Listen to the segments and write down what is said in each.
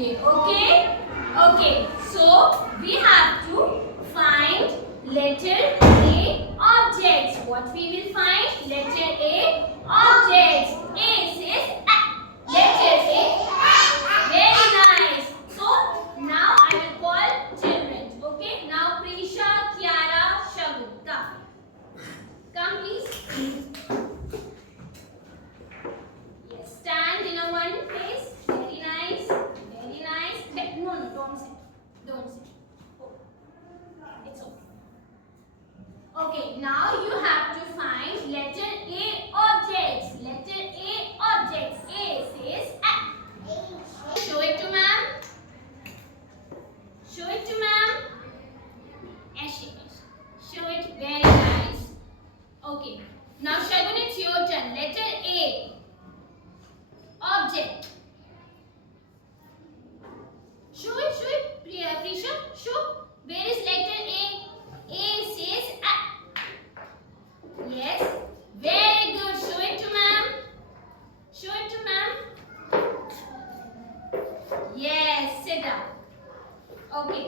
today. Okay? Okay. So we have to find letter A objects. What we will find? Letter A objects. A says A. Letter A. Very nice. So now I will call children. Okay? Now Prisha, Kiara, Shagun. Come. Come please. Yes. Stand in a one place. Very nice. Very nice. No, don't sit. Don't sit. Oh. It's okay. Okay, now you have to find letter A objects. Letter A objects. A says A. Show it to ma'am. Show it to ma'am. Show it. Very nice. Okay. Now Shagun, it's your turn. Letter A object. Show it. Prisha, show. Where is letter A? A says A. Yes. Very good. Show it to ma'am. Show it to ma'am. Yes. Sit down. Okay.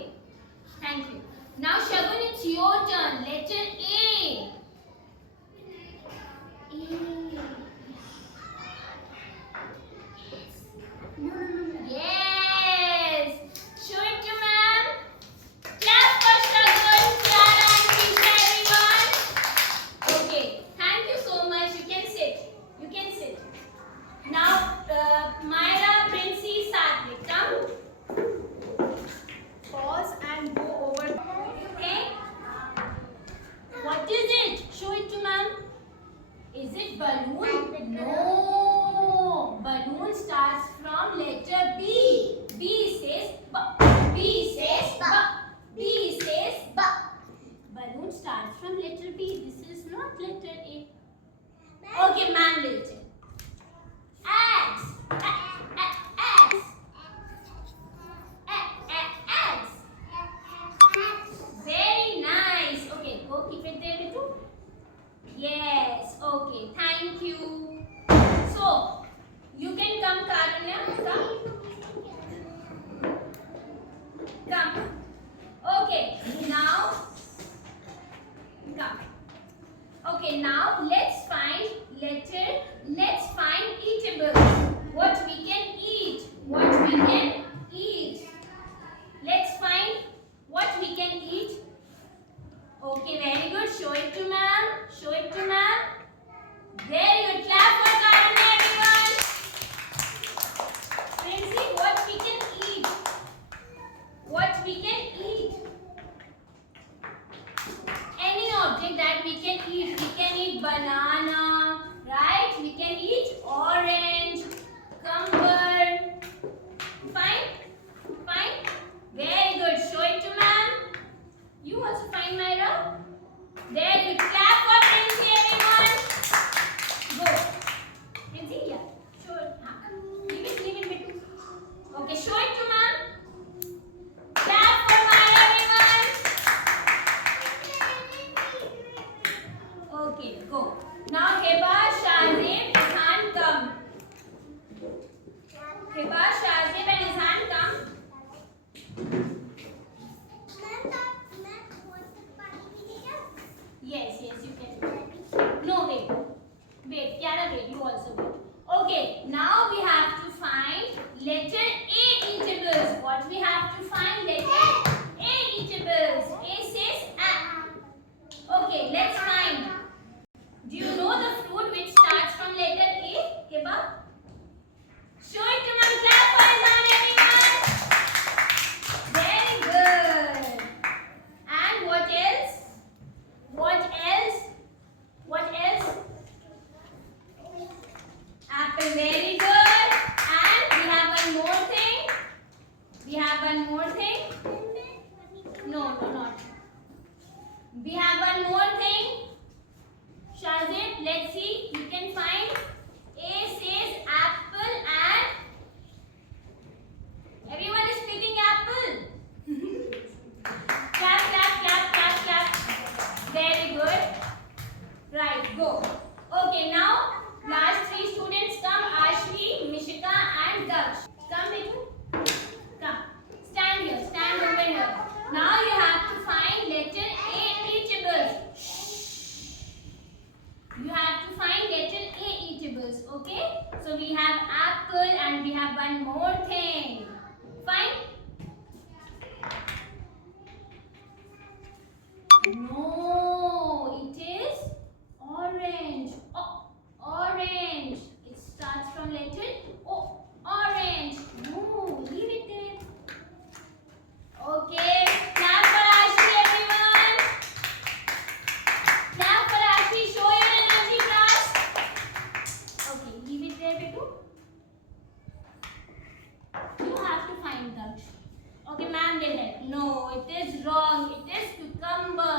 Thank you. Now Shagun, it's your turn. Letter A. Yes. Show it to ma'am. Clap for Shagun, Kiara and Prisha, everyone. Okay. Thank you so much. You can sit. You can sit. Now, Myra, Princey, Satvik, come. Pause and go over. Okay. What is it? Show it to ma'am. Is it balloon? No. Balloon starts from letter B. B says B. B says B. B says B. Balloon starts from letter B. This is not letter A. Okay, ma'am will tell. Axe. Axe. Axe. Very nice. Okay, go keep it there with you. Yes. Okay. Thank you. So, you can come, Karunya. Come. Come. Okay. Now, come. Okay. Now, let's find letter. Let's find eatables. What we can eat. What we can eat. Let's find what we can eat. Okay, very good. Show it to ma'am. Show it to ma'am. Very good. Clap for Karan, everyone. Princey, what we can eat? What we can eat? Any object that we can eat. We can eat banana, right? We can eat orange, cucumber. Fine? Fine? Very good. Show it to ma'am. You also find Myra? There you clap for Princey, everyone. Go. Princey, yeah. Show it. Leave it between. Okay, show it to ma'am. Clap for Myra, everyone. Okay, go. Now Heba, Shazib, Izhan, come. Heba, Shazib and Izhan, come. Yes, you can. No, wait. Wait, Kiara, wait. You also wait. Okay, now we have to find letter A eatables. What we have to find? Letter A eatables. A says A. Okay, let's find. Do you know the fruit which starts from letter A? Heba? Show it to ma'am. Clap for everyone. Very good. And what else? What else? What else? Apple. Very good. And we have one more thing. We have one more thing. No, not. We have one more thing. Shazib, let's see. You can find. A says apple and everyone is picking apple. Clap, clap, clap, clap, clap. Very good. Right, go. Okay, now last three students come. Ashvi, Mishika and Daksh. Come, Bitu. So we have apple and we have one more thing. Fine? No, it is orange. Oh, orange. It starts from letter O. Orange. No, leave it there. Okay, clap for Ashi, everyone. Clap for Ashi. Show your energy, class. Okay, leave it there, Bitu. You have to find Daksh. Okay, ma'am will help. No, it is wrong. It is cucumber.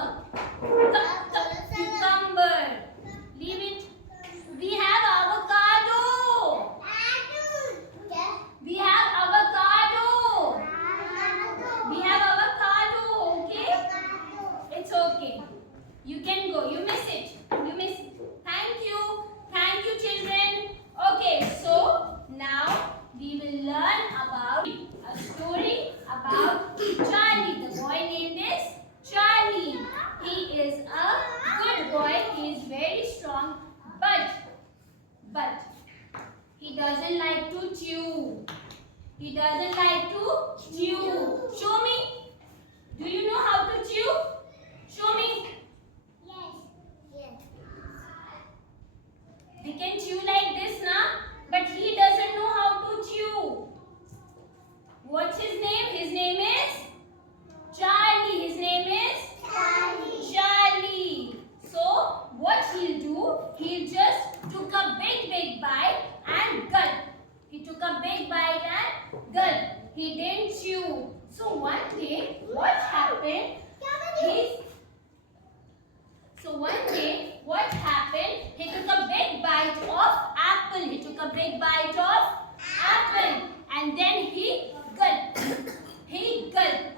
Cucumber. Leave it. We have avocado. We have avocado. We have avocado. Okay? It's okay. You can go. You miss it. You miss it. Thank you. Thank you, children. Okay, so now we will learn about a story about Charlie. The boy named is Charlie. He is a good boy. He is very strong, but he doesn't like to chew. He doesn't like to chew. Show me. Do you know how to chew? Show me. We can chew like this now, but he doesn't know how to chew. What's his name? His name is Charlie. His name is Charlie. So what he'll do, he'll just took a big bite and gulp. He took a big bite and gulp. He didn't chew. So one day, what happened? What happened? He took a big bite of apple. He took a big bite of apple, and then he gulped. He gulped.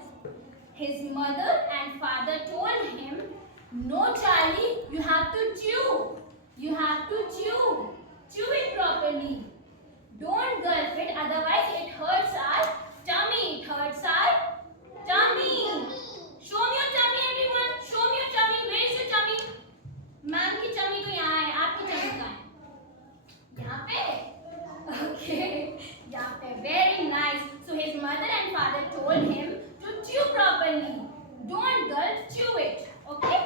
His mother and father told him, "No, Charlie, you have to chew. You have to chew. Chew it properly. Don't gulp it, otherwise it hurts our tummy. It hurts our tummy." Show me your tummy, everyone. Show me your tummy. Where is your tummy? Ma'am की tummy तो यहाँ है. आपकी tummy कहाँ है? यहाँ पे? Okay. यहाँ पे. Very nice. So his mother and father told him to chew properly. Don't gulp. Chew it. Okay?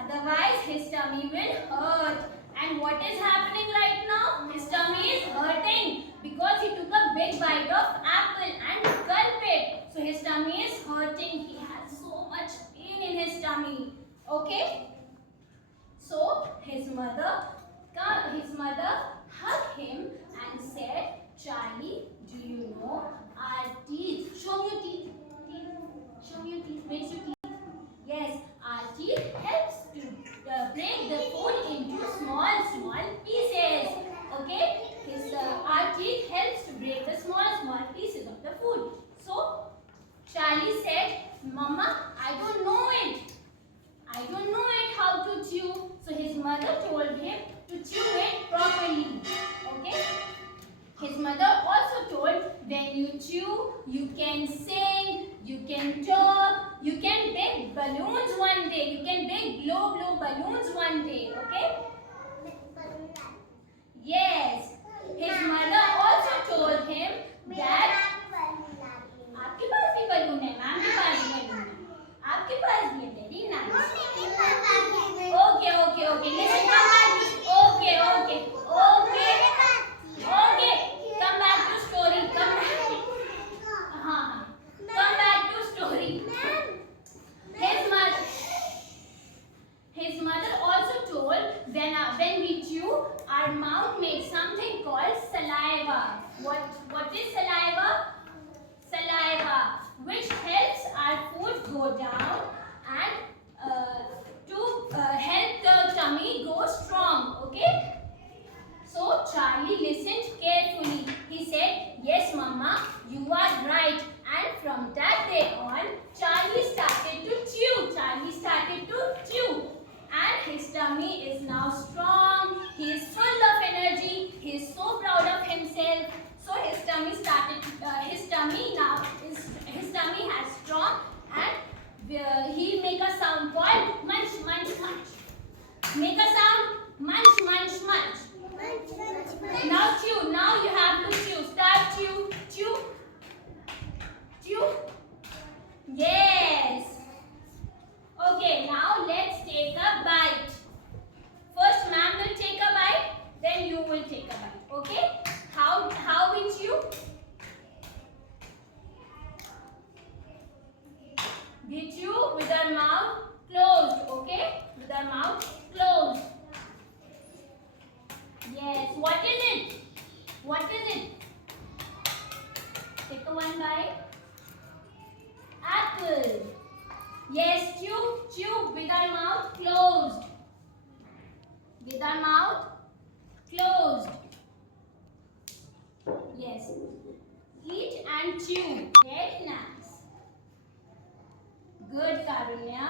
Otherwise his tummy will hurt. And what is happening right now? His tummy is hurting because he took a big bite of apple and gulped it. So his tummy is hurting. He has so much pain in his tummy. Okay? So his mother hugged him and said, "Charlie, do you know our teeth?" Show me your teeth. Show me your teeth. Where's your teeth? Yes, our teeth helps to break the food into small pieces. Okay? Our teeth helps to break the small pieces of the food. So Charlie said, "Mama, I don't know it. I don't know it how to chew." So his mother told him to chew it properly. Okay? His mother also told, when you chew, you can sing, you can talk, you can bake balloons one day. You can bake blow balloons one day. Okay? Yes. His mother also told him that आपके पास भी balloon है, ma'am के पास भी balloon है, आपके पास भी है. Very nice. Okay. Listen, come back. Okay. Come back to story. Come back to story. His mother also told, when we chew, our mouth makes something called saliva. What is saliva? Saliva, which helps our food go down and to help the tummy go strong. Okay? So Charlie listened carefully. He said, "Yes, Mama, you are right." And from that day on, Charlie started to chew. And his tummy is now strong. He is full of energy. He is so proud of himself. So his tummy has strong, and he make a sound called munch. Make a sound munch. Now and chew. Very nice. Good, Karunya.